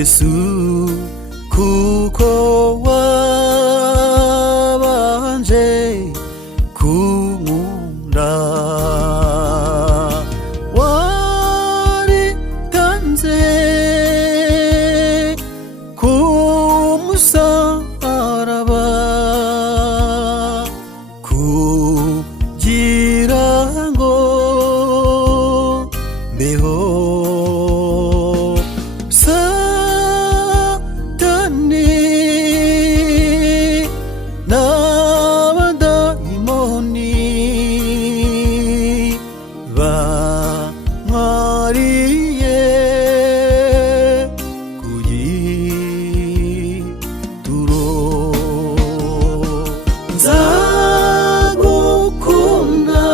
Yesu kuko wabanje kunkunda waritanze ku musaraba kugira ngo mbeho. Nzagukunda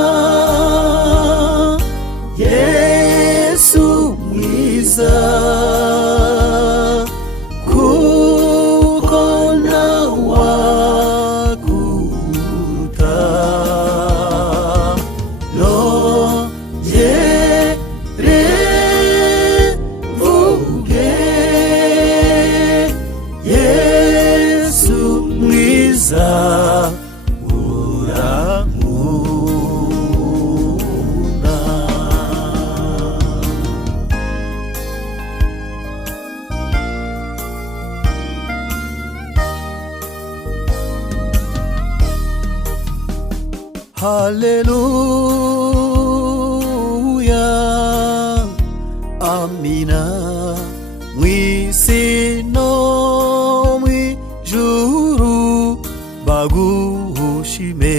Yesu mwiza kuko ntawakuruta nongere mvuge Yesu mwiza urankunda. Haleluya amina mw'isi no mw'ijuru bagushime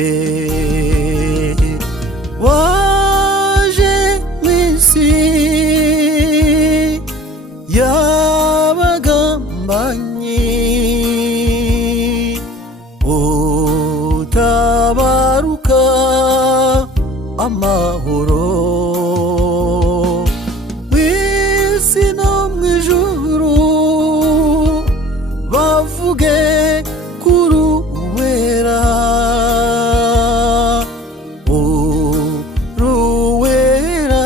waje mw'isi y'abagambanyi utabaruka amahoro mw'isi no mw'ijuru bavuge kuri uwera uruwera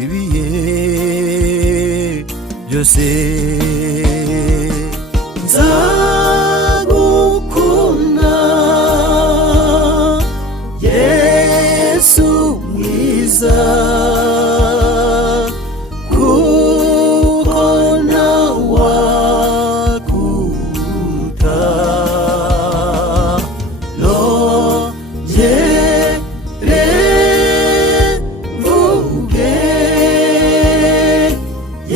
ibihe byose. Nzagukunda Yesu mwiza kuko ntawakuruta nongere mvuge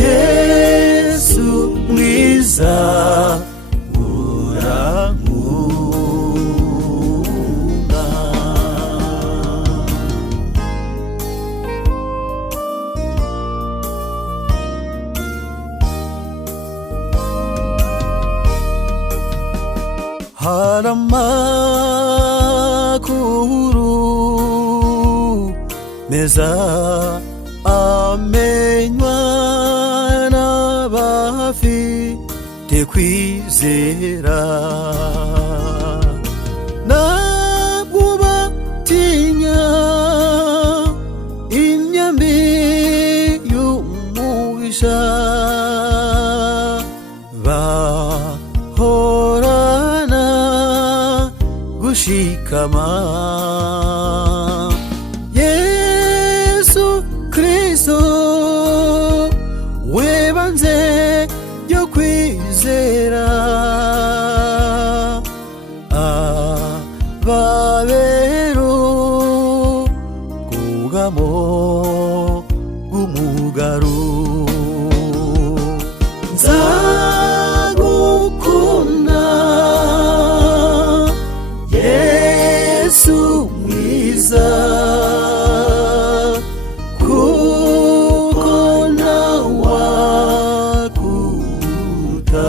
Yesu mwiza urankunda. Hari amakuru meza amenywa n'abafite kwizera ntabwo batinya imyambi y'umubisha bahorana gushikama. Yesu Kristo webanze yo kwizera ababero kugamo gumugaru. Nzagukunda Yesu mwiza kuko ntawakuruta